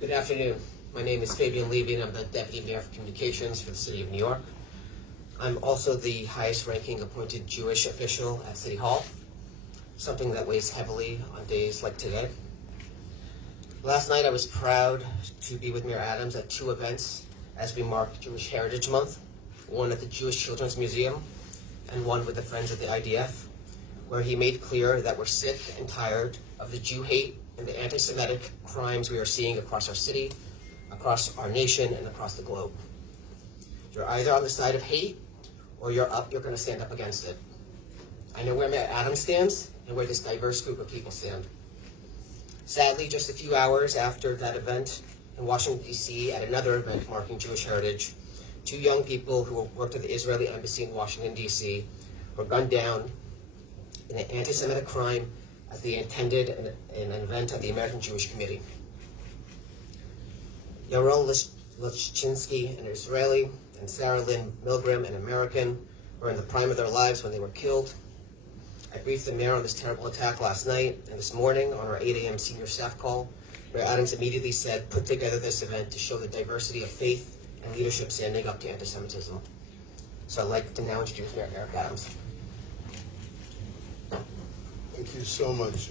Good afternoon. My name is Fabian Levy, and I'm the Deputy Mayor for Communications for the City of New York. I'm also the highest-ranking appointed Jewish official at City Hall, something that weighs heavily on days like today. Last night, I was proud to be with Mayor Adams at two events as we marked Jewish Heritage Month, one at the Jewish Children's Museum and one with the Friends of the IDF, where he made clear that we're sick and tired of the Jew hate and the anti-Semitic crimes we are seeing across our city, across our nation, and across the globe. You're either on the side of hate, or you're going to stand up against it. I know where Mayor Adams stands and where this diverse group of people stand. Sadly, just a few hours after that event in Washington, D.C., at another event marking Jewish Heritage, two young people who worked at the Israeli Embassy in Washington, D.C., were gunned down in an anti-Semitic crime as they attended an event at the American Jewish Committee. Yaron Leshchinsky, an Israeli, and Sarah Lynn Milgram, an American, were in the prime of their lives when they were killed. I briefed the mayor on this terrible attack last night, and this morning on our 8 a.m. senior staff call, Mayor Adams immediately said, put together this event to show the diversity of faith and leadership standing up to anti-Semitism. So I'd like to now introduce Mayor Eric Adams. Thank you so much,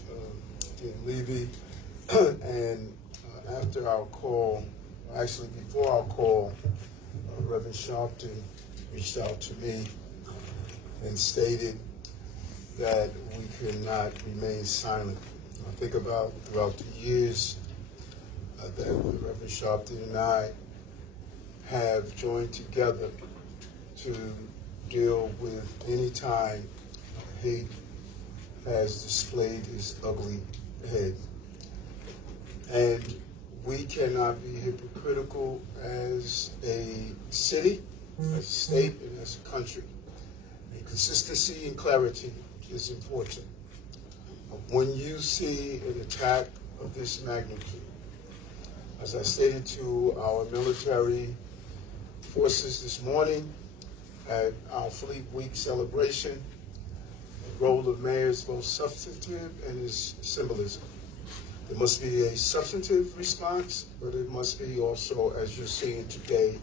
Dean Levy. And after our call, actually before our call, Reverend Sharpton reached out to me and stated that we could not remain silent. I think about throughout the years that Reverend Sharpton and I have joined together to deal with any time hate has displayed its ugly head. And we cannot be hypocritical as a city, as a state, and as a country. And consistency and clarity is important. When you see an attack of this magnitude, as I stated to our military forces this morning at our Fleet Week celebration, the role of mayor is both substantive and is symbolism. There must be a substantive response, but it must be also, as you're seeing today,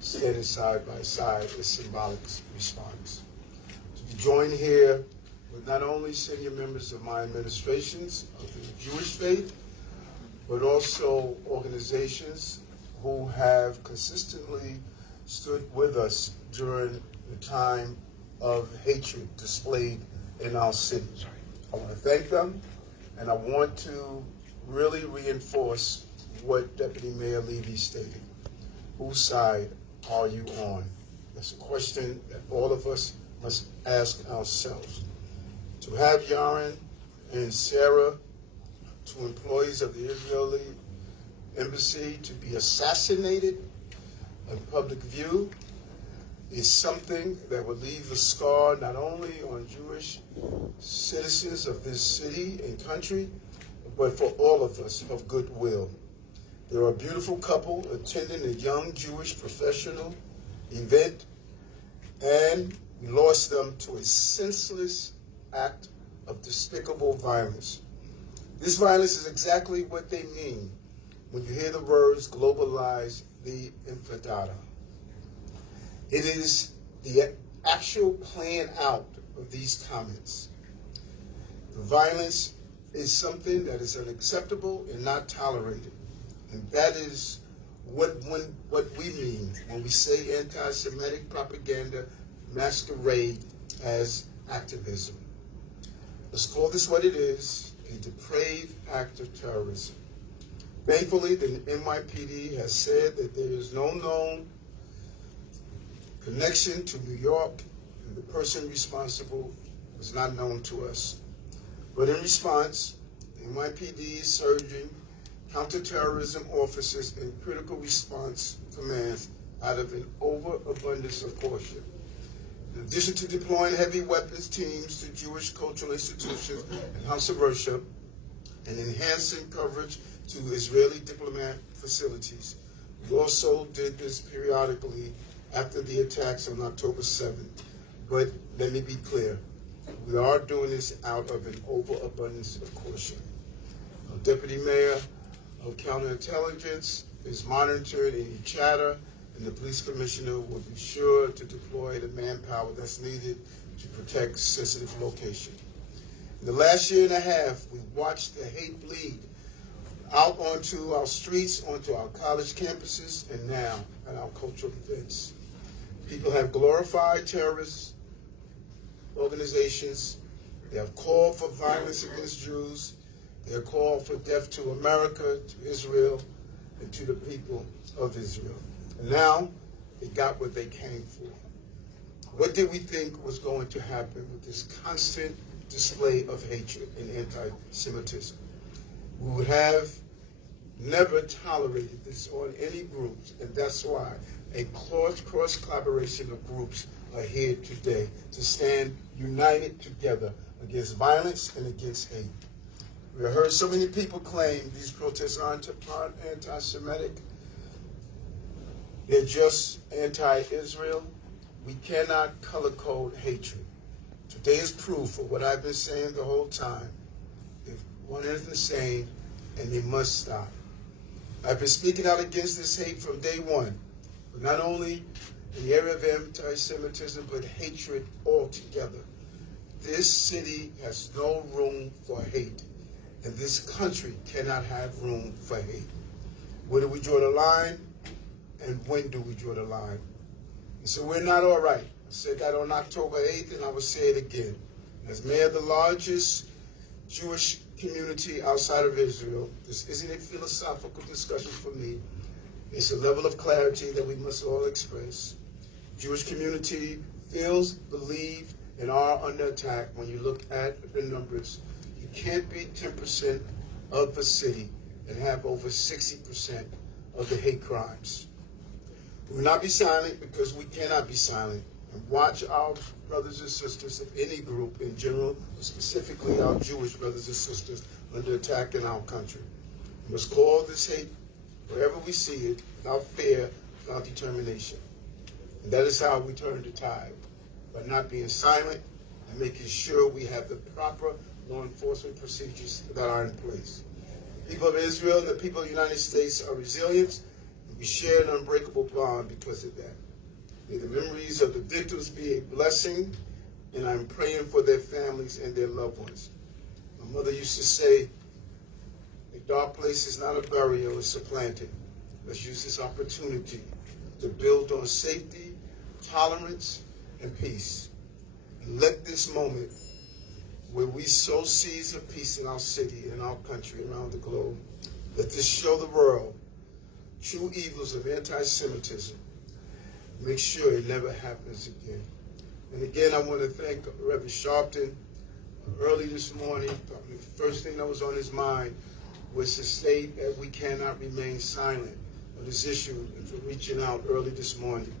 standing side by side, a symbolic response. To be joined here with not only senior members of my administrations of the Jewish faith, but also organizations who have consistently stood with us during the time of hatred displayed in our city. I want to thank them, and I want to really reinforce what Deputy Mayor Levy stated. Whose side are you on? That's a question that all of us must ask ourselves. To have Yaron and Sarah, two employees of the Israeli Embassy, to be assassinated in public view is something that would leave a scar not only on Jewish citizens of this city and country, but for all of us of goodwill. They're a beautiful couple attending a young Jewish professional event, and we lost them to a senseless act of despicable violence. This violence is exactly what they mean when you hear the words globalize the infidada. It is the actual playing out of these comments. The violence is something that is unacceptable and not tolerated. And that is what we mean when we say anti-Semitic propaganda masquerade as activism. Let's call this what it is, a depraved act of terrorism. Thankfully, the NYPD has said that there is no known connection to New York, and the person responsible was not known to us. But in response, the NYPD is surging counterterrorism officers and critical response commands out of an overabundance of caution. In addition to deploying heavy weapons teams to Jewish cultural institutions and house of worship, and enhancing coverage to Israeli diplomat facilities, we also did this periodically after the attacks on October 7th. But let me be clear, we are doing this out of an overabundance of caution. Deputy Mayor, of counterintelligence is monitored any chatter, and the police commissioner will be sure to deploy the manpower that's needed to protect sensitive location. In the last year and a half, we've watched the hate bleed out onto our streets, onto our college campuses, and now at our cultural events. People have glorified terrorist organizations. They have called for violence against Jews. They have called for death to America, to Israel, and to the people of Israel. And now they got what they came for. What did we think was going to happen with this constant display of hatred and anti-Semitism? We would have never tolerated this on any groups, and that's why a cross collaboration of groups are here today to stand united together against violence and against hate. We have heard so many people claim these protests aren't anti-Semitic. They're just anti-Israel. We cannot color code hatred. Today is proof of what I've been saying the whole time. If one is insane, and they must stop. I've been speaking out against this hate from day one, but not only in the area of anti-Semitism, but hatred altogether. This city has no room for hate, and this country cannot have room for hate. Where do we draw the line, and when do we draw the line? And so we're not all right. I said that on October 8th, and I will say it again. As mayor of the largest Jewish community outside of Israel, this isn't a philosophical discussion for me. It's a level of clarity that we must all express. Jewish community feels, believes, and are under attack. When you look at the numbers, you can't be 10% of the city and have over 60% of the hate crimes. We will not be silent because we cannot be silent. And watch our brothers and sisters of any group in general, specifically our Jewish brothers and sisters under attack in our country. We must call this hate wherever we see it, without fear, without determination. And that is how we turn the tide, by not being silent and making sure we have the proper law enforcement procedures that are in place. The people of Israel and the people of the United States are resilient, and we share an unbreakable bond because of that. May the memories of the victims be a blessing, and I'm praying for their families and their loved ones. My mother used to say, a dark place is not a burial, it's a planting. Let's use this opportunity to build on safety, tolerance, and peace. And let this moment where we sow seeds of peace in our city and our country around the globe, let this show the world true evils of anti-Semitism. Make sure it never happens again. And again, I want to thank Reverend Sharpton. Early this morning, the first thing that was on his mind was to state that we cannot remain silent on this issue, and for reaching out early this morning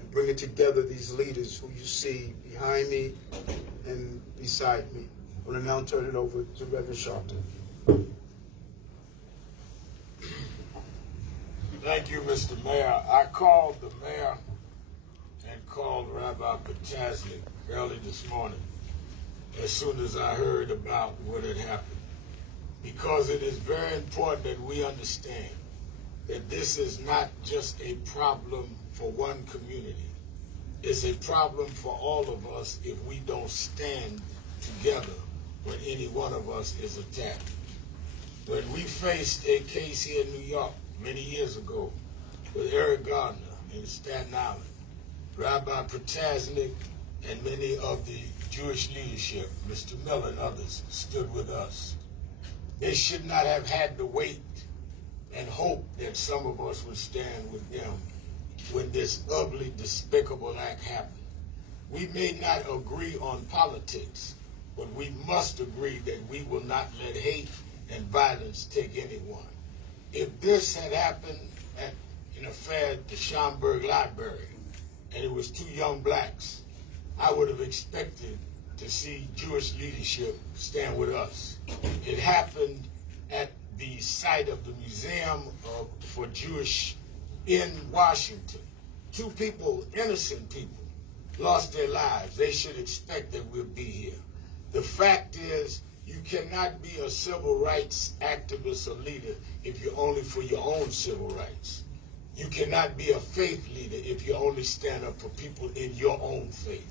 and bringing together these leaders who you see behind me and beside me. I want to now turn it over to Reverend Sharpton. Thank you, Mr. Mayor. I called the mayor and called Rabbi Potasnik early this morning as soon as I heard about what had happened, because it is very important that we understand that this is not just a problem for one community. It's a problem for all of us if we don't stand together when any one of us is attacked. When we faced a case here in New York many years ago with Eric Gardner in Staten Island, Rabbi Potasnik and many of the Jewish leadership, Mr. Miller and others, stood with us. They should not have had to wait and hope that some of us would stand with them when this ugly, despicable act happened. We may not agree on politics, but we must agree that we will not let hate and violence take anyone. If this had happened at an affair at the Schomburg Library, and it was two young blacks, I would have expected to see Jewish leadership stand with us. It happened at the site of the Museum for Jewish in Washington. Two people, innocent people, lost their lives. They should expect that we'll be here. The fact is You cannot be a civil rights activist or leader if you're only for your own civil rights. You cannot be a faith leader if you only stand up for people in your own faith.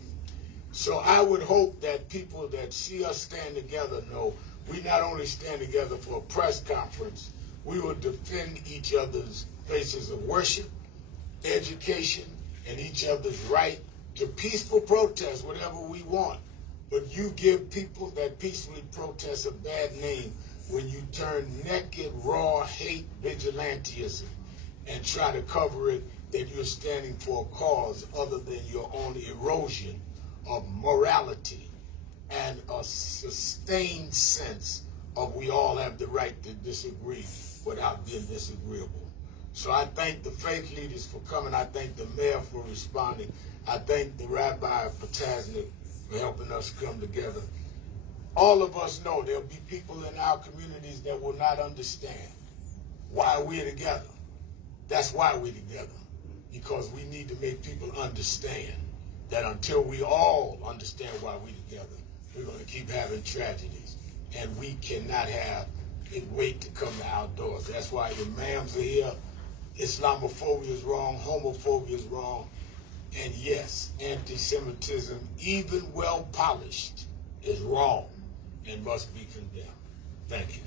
So I would hope that people that see us stand together know we not only stand together for a press conference, we will defend each other's places of worship, education, and each other's right to peaceful protest, whatever we want. But you give people that peacefully protest a bad name when you turn naked, raw hate vigilantism and try to cover it that you're standing for a cause other than your own erosion of morality and a sustained sense of we all have the right to disagree without being disagreeable. So I thank the faith leaders for coming. I thank the mayor for responding. I thank the Rabbi Potasnik for helping us come together. All of us know there'll be people in our communities that will not understand why we're together. That's why we're together, because we need to make people understand that until we all understand why we're together, we're going to keep having tragedies, and we cannot have it wait to come to our doors. That's why imams are here. Islamophobia is wrong, homophobia is wrong, and yes, anti-Semitism, even well polished, is wrong and must be condemned. Thank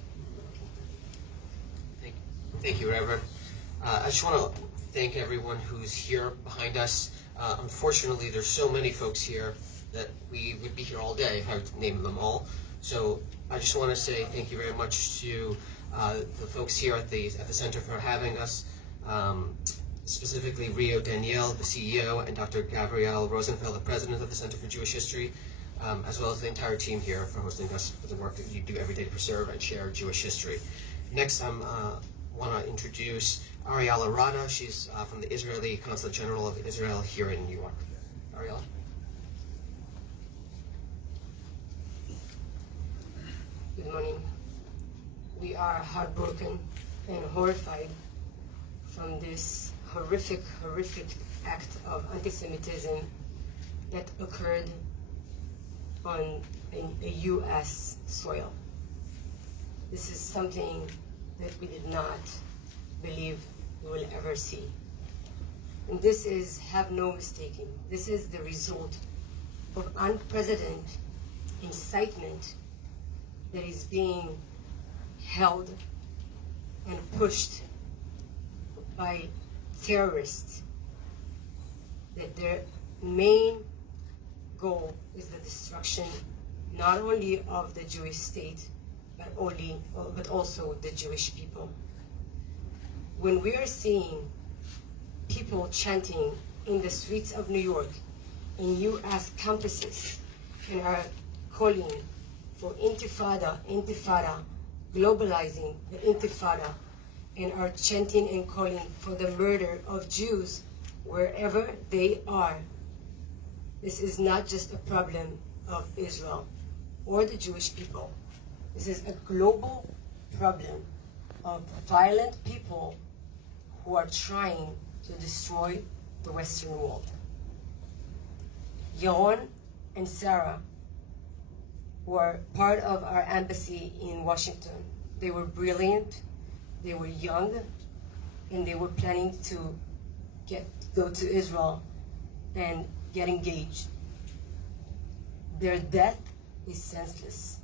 you. Thank you, Reverend. I just want to thank everyone who's here behind us. Unfortunately, there's so many folks here that we would be here all day if I would name them all. So I just want to say thank you very much to the folks here at the center for having us, specifically Rio Danielle, the CEO, and Dr. Gabrielle Rosenfeld, the president of the Center for Jewish History, as well as the entire team here for hosting us for the work that you do every day to preserve and share Jewish history. Next, I want to introduce Ariella Rada. She's from the Israeli Consulate General of Israel here in New York. Ariella? Good morning. We are heartbroken and horrified from this horrific act of anti-Semitism that occurred on a U.S. soil. This is something that we did not believe we will ever see. And this is, have no mistaking, this is the result of unprecedented incitement that is being held and pushed by terrorists, that their main goal is the destruction not only of the Jewish state, but also the Jewish people. When we are seeing people chanting in the streets of New York, in U.S. campuses, and are calling for intifada, globalizing the intifada, and are chanting and calling for the murder of Jews wherever they are. This is not just a problem of Israel or the Jewish people. This is a global problem of violent people who are trying to destroy the Western world. Yaron and Sarah were part of our embassy in Washington. They were brilliant, they were young, and they were planning to go to Israel and get engaged. Their death is senseless.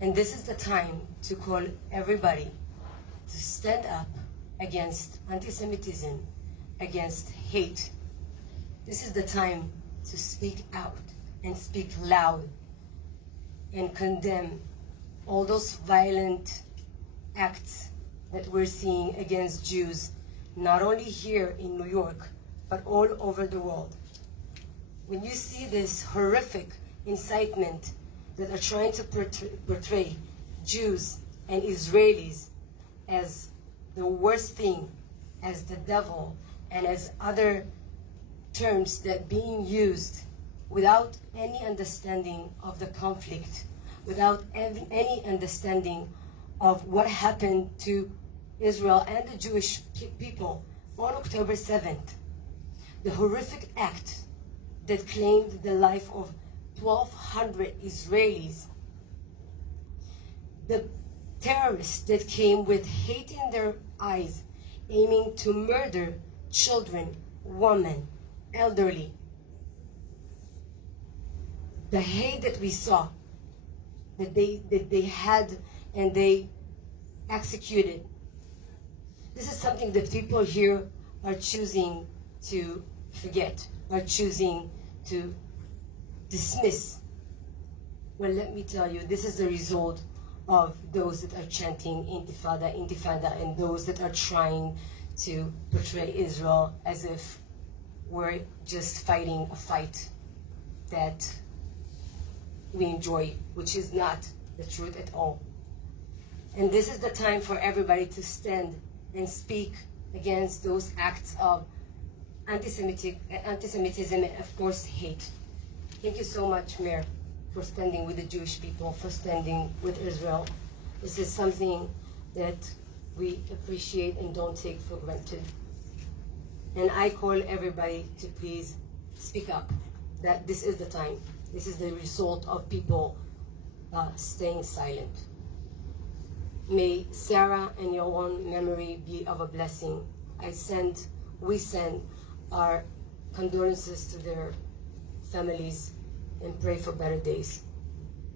And this is the time to call everybody to stand up against anti-Semitism, against hate. This is the time to speak out and speak loud and condemn all those violent acts that we're seeing against Jews, not only here in New York, but all over the world. When you see this horrific incitement that are trying to portray Jews and Israelis as the worst thing, as the devil, and as other terms that being used without any understanding of the conflict, without any understanding of what happened to Israel and the Jewish people on October 7th. The horrific act that claimed the life of 1,200 Israelis the terrorists that came with hate in their eyes, aiming to murder children, women, elderly. The hate that we saw, that they had and they executed. This is something that people here are choosing to forget, are choosing to dismiss. Well, let me tell you, this is the result of those that are chanting Intifada, Intifada, and those that are trying to portray Israel as if we're just fighting a fight that we enjoy, which is not the truth at all. And this is the time for everybody to stand and speak against those acts of anti-Semitism and, of course, hate. Thank you so much, Mayor, for standing with the Jewish people, for standing with Israel. This is something that we appreciate and don't take for granted. And I call everybody to please speak up, that this is the time. This is the result of people staying silent. May Sarah and your own memory be of a blessing. We send our condolences to their families and pray for better days.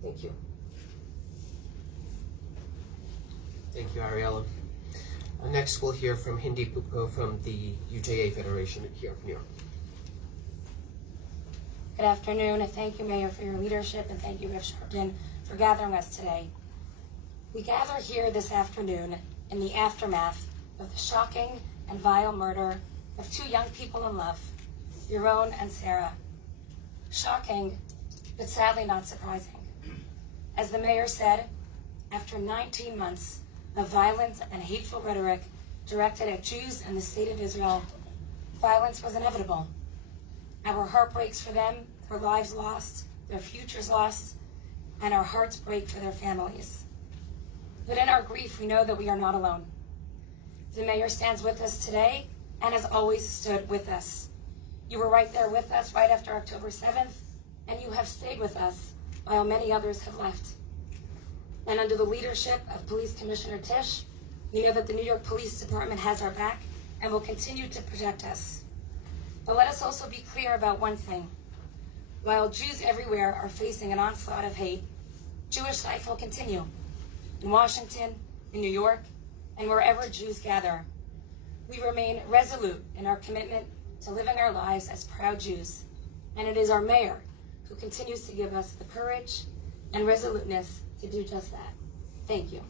Thank you. Thank you, Ariella. Next, we'll hear from Hindi Pupko from the UJA Federation here of New York. Good afternoon, and thank you, Mayor, for your leadership, and thank you, Rev Sharpton, for gathering us today. We gather here this afternoon in the aftermath of the shocking and vile murder of two young people in love, Yaron and Sarah. Shocking, but sadly not surprising. As the Mayor said, after 19 months of violence and hateful rhetoric directed at Jews and the State of Israel, violence was inevitable. Our heart breaks for them, their lives lost, their futures lost, and our hearts break for their families. But in our grief, we know that we are not alone. The Mayor stands with us today and has always stood with us. You were right there with us right after October 7th, and you have stayed with us while many others have left. And under the leadership of Police Commissioner Tisch, we know that the New York Police Department has our back and will continue to protect us. But let us also be clear about one thing. While Jews everywhere are facing an onslaught of hate, Jewish life will continue. In Washington, in New York, and wherever Jews gather. We remain resolute in our commitment to living our lives as proud Jews. And it is our Mayor who continues to give us the courage and resoluteness to do just that. Thank you.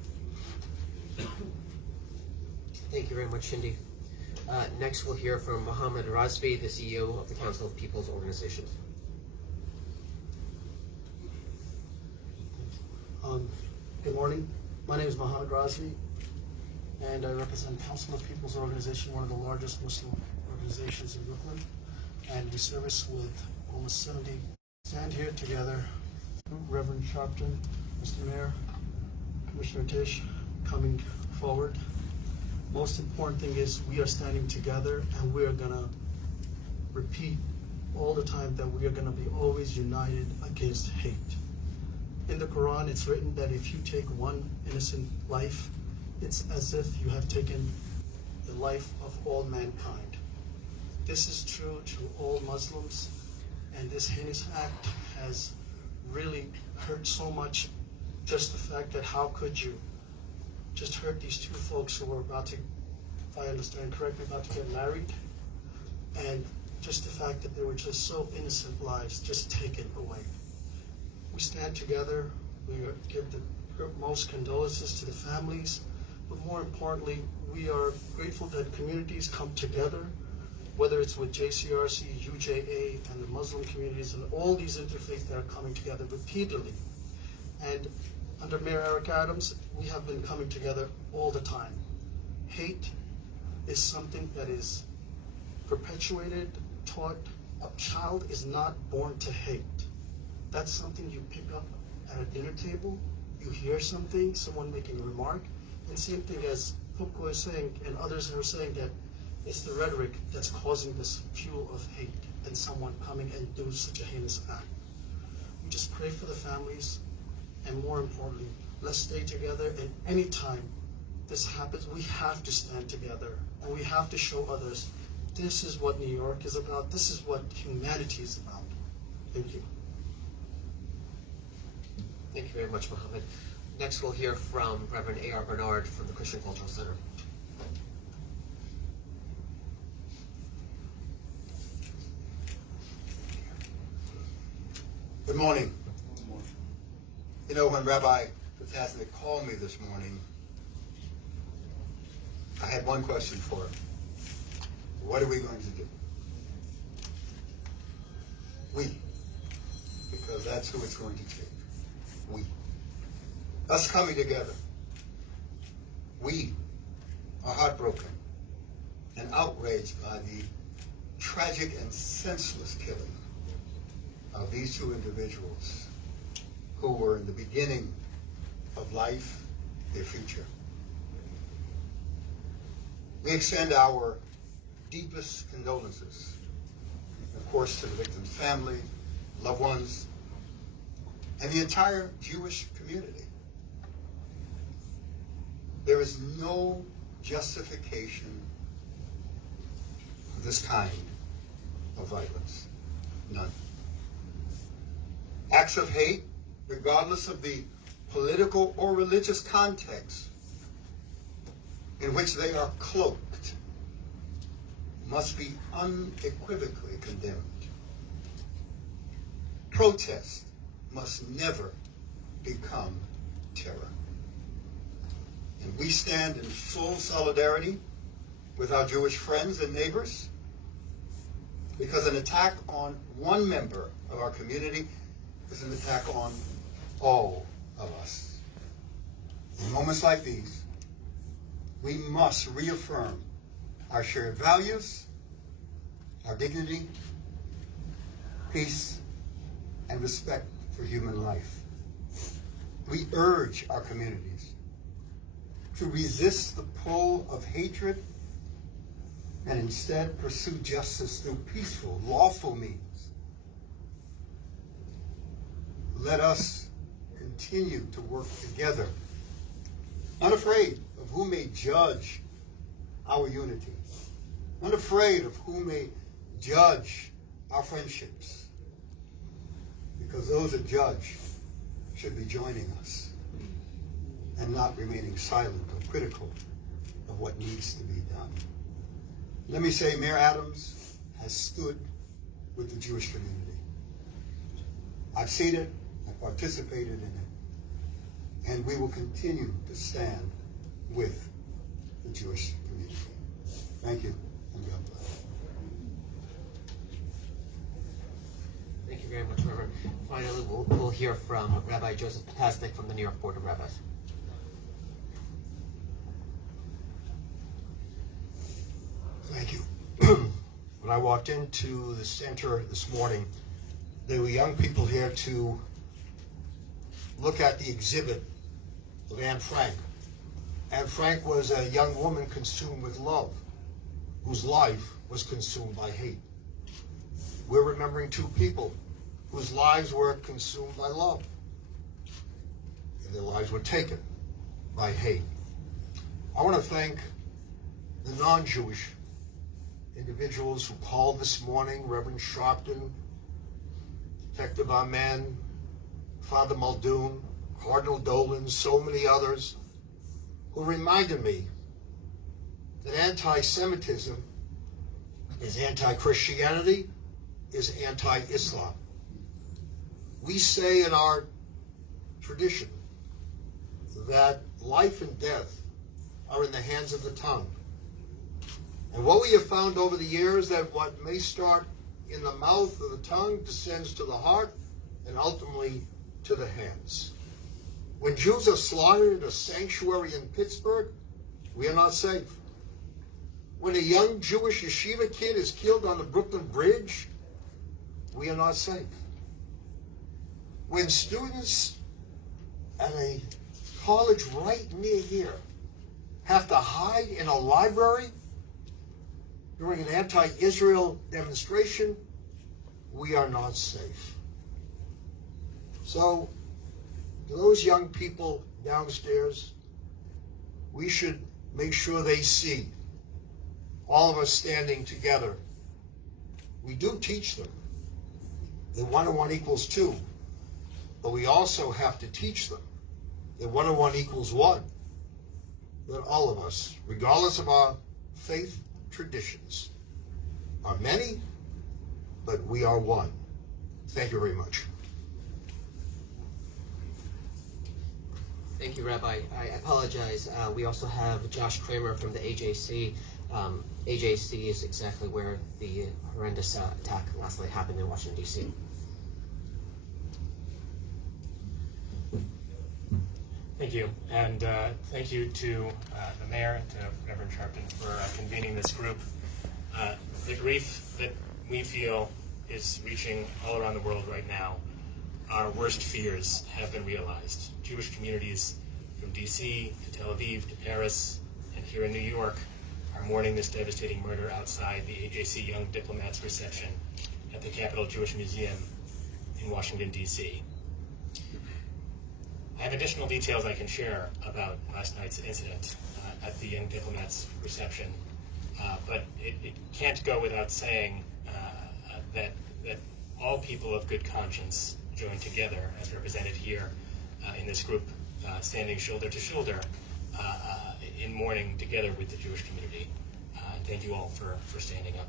Thank you very much, Hindi. Next, we'll hear from Mohammed Razvi, the CEO of the Council of People's Organizations. Good morning. My name is Mohammed Razvi, and I represent Council of People's Organization, one of the largest Muslim organizations in Brooklyn, and we service with almost 70. Stand here together, Reverend Sharpton, Mr. Mayor, Commissioner Tisch, coming forward. Most important thing is we are standing together, and we are gonna repeat all the time that we are gonna be always united against hate. In the Quran, it's written that if you take one innocent life, it's as if you have taken the life of all mankind. This is true to all Muslims, and this heinous act has really hurt so much. Just the fact that how could you just hurt these two folks who were about to, if I understand correctly, about to get married, and just the fact that they were just so innocent lives just taken away. We stand together, we give the most condolences to the families, but more importantly, we are grateful that communities come together, whether it's with JCRC, UJA, and the Muslim communities, and all these interfaiths that are coming together repeatedly. And under Mayor Eric Adams, we have been coming together all the time. Hate is something that is perpetuated, taught. A child is not born to hate. That's something you pick up at a dinner table. You hear something, someone making a remark, and same thing as Pupko is saying, and others are saying, that it's the rhetoric that's causing this fuel of hate and someone coming and doing such a heinous act. We just pray for the families, and more importantly, let's stay together. And anytime this happens, we have to stand together, and we have to show others this is what New York is about. This is what humanity is about. Thank you. Thank you very much, Mohammed. Next, we'll hear from Reverend A.R. Bernard from the Christian Cultural Center. Good morning. You know, when Rabbi Potasnik called me this morning, I had one question for him. What are we going to do? We. Because that's who it's going to take. We. Us coming together. We are heartbroken and outraged by the tragic and senseless killing of these two individuals who were in the beginning of life, their future. We extend our deepest condolences, of course, to the victim's family, loved ones, and the entire Jewish community. There is no justification for this kind of violence. None. Acts of hate, regardless of the political or religious context in which they are cloaked, must be unequivocally condemned. Protest must never become terror. And we stand in full solidarity with our Jewish friends and neighbors, because an attack on one member of our community is an attack on all of us. In moments like these, we must reaffirm our shared values, our dignity, peace, and respect for human life. We urge our communities to resist the pull of hatred and instead pursue justice through peaceful, lawful means. Let us continue to work together, unafraid of who may judge our unity, unafraid of who may judge our friendships, because those that judge should be joining us and not remaining silent or critical of what needs to be done. Let me say, Mayor Adams has stood with the Jewish community. I've seen it, I've participated in it, and we will continue to stand with the Jewish community. Thank you, and God bless. Thank you very much, Reverend. Finally, we'll hear from Rabbi Joseph Potasnik from the New York Board of Rabbis. Thank you. When I walked into the center this morning, there were young people here to look at the exhibit of Anne Frank. Anne Frank was a young woman consumed with love, whose life was consumed by hate. We're remembering two people whose lives were consumed by love, and their lives were taken by hate. I want to thank the non-Jewish individuals who called this morning, Reverend Sharpton, Detective Amen, Father Muldoon, Cardinal Dolan, so many others, who reminded me that anti-Semitism is anti-Christianity, is anti-Islam. We say in our tradition that life and death are in the hands of the tongue. And what we have found over the years, that what may start in the mouth or the tongue descends to the heart and ultimately to the hands. When Jews are slaughtered at a sanctuary in Pittsburgh, we are not safe. When a young Jewish yeshiva kid is killed on the Brooklyn Bridge, we are not safe. When students at a college right near here have to hide in a library during an anti-Israel demonstration, we are not safe. So those young people downstairs, we should make sure they see all of us standing together. We do teach them that 1 and 1 equals 2, but we also have to teach them that 1 and 1 equals 1. That all of us, regardless of our faith traditions, are many, but we are one. Thank you very much. Thank you, Rabbi. I apologize. We also have Josh Kramer from the AJC. AJC is exactly where the horrendous attack last night happened in Washington, D.C. Thank you, and thank you to the mayor, to Reverend Sharpton for convening this group. The grief that we feel is reaching all around the world right now, our worst fears have been realized. Jewish communities from DC to Tel Aviv to Paris and here in New York are mourning this devastating murder outside the AJC Young Diplomats reception at the Capitol Jewish Museum in Washington, D.C. I have additional details I can share about last night's incident at the Young Diplomats reception, but it can't go without saying that all people of good conscience join together, as represented here in this group, standing shoulder to shoulder in mourning together with the Jewish community. And thank you all for standing up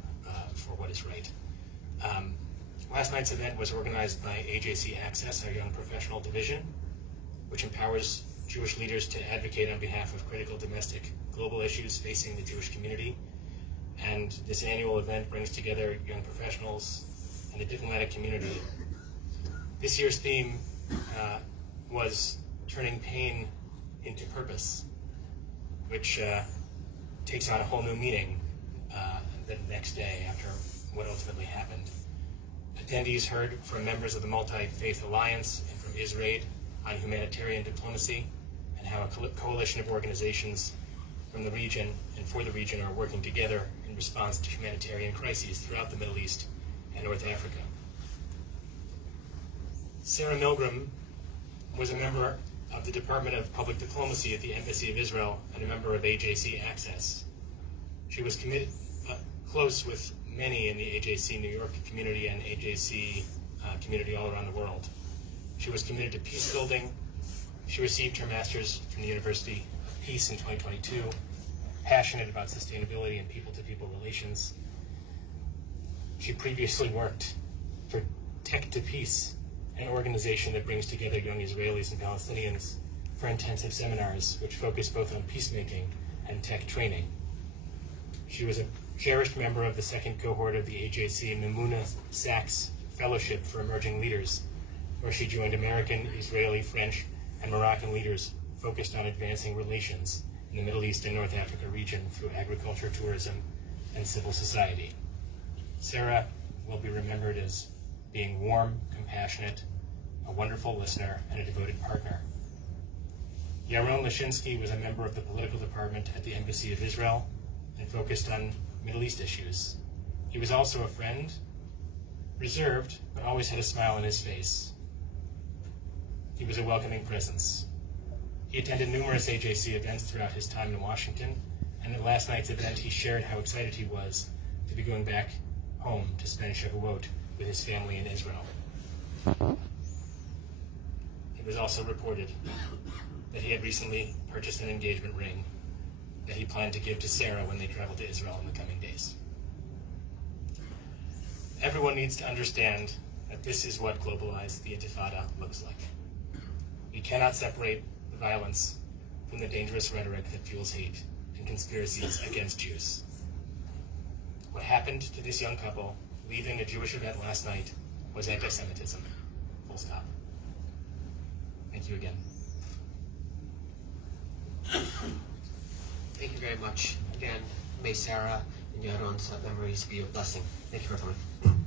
for what is right. Last night's event was organized by AJC Access, our young professional division, which empowers Jewish leaders to advocate on behalf of critical domestic global issues facing the Jewish community. And this annual event brings together young professionals and the diplomatic community. This year's theme was turning pain into purpose, which takes on a whole new meaning the next day after what ultimately happened. Attendees heard from members of the Multi-Faith Alliance and from IsRaid on humanitarian diplomacy and how a coalition of organizations from the region and for the region are working together in response to humanitarian crises throughout the Middle East and North Africa. Sarah Milgram was a member of the Department of Public Diplomacy at the Embassy of Israel and a member of AJC Access. She was close with many in the AJC New York community and AJC community all around the world. She was committed to peace building. She received her master's from the University of Peace in 2022, passionate about sustainability and people-to-people relations. She previously worked for Tech to Peace, an organization that brings together young Israelis and Palestinians for intensive seminars which focus both on peacemaking and tech training. She was a cherished member of the second cohort of the AJC Mamuna Sachs Fellowship for Emerging Leaders, where she joined American, Israeli, French, and Moroccan leaders focused on advancing relations in the Middle East and North Africa region through agriculture, tourism, and civil society. Sarah will be remembered as being warm, compassionate, a wonderful listener, and a devoted partner. Yaron Lashinsky was a member of the political department at the Embassy of Israel and focused on Middle East issues. He was also a friend, reserved, but always had a smile on his face. He was a welcoming presence. He attended numerous AJC events throughout his time in Washington, and at last night's event he shared how excited he was to be going back home to spend Shavuot with his family in Israel. It was also reported that he had recently purchased an engagement ring that he planned to give to Sarah when they traveled to Israel in the coming days. Everyone needs to understand that this is what globalized the Intifada looks like. We cannot separate the violence from the dangerous rhetoric that fuels hate and conspiracies against Jews. What happened to this young couple leaving a Jewish event last night was anti-Semitism. Full stop. Thank you again. Thank you very much. Again, may Sarah and Yaron's memories be a blessing. Thank you for coming.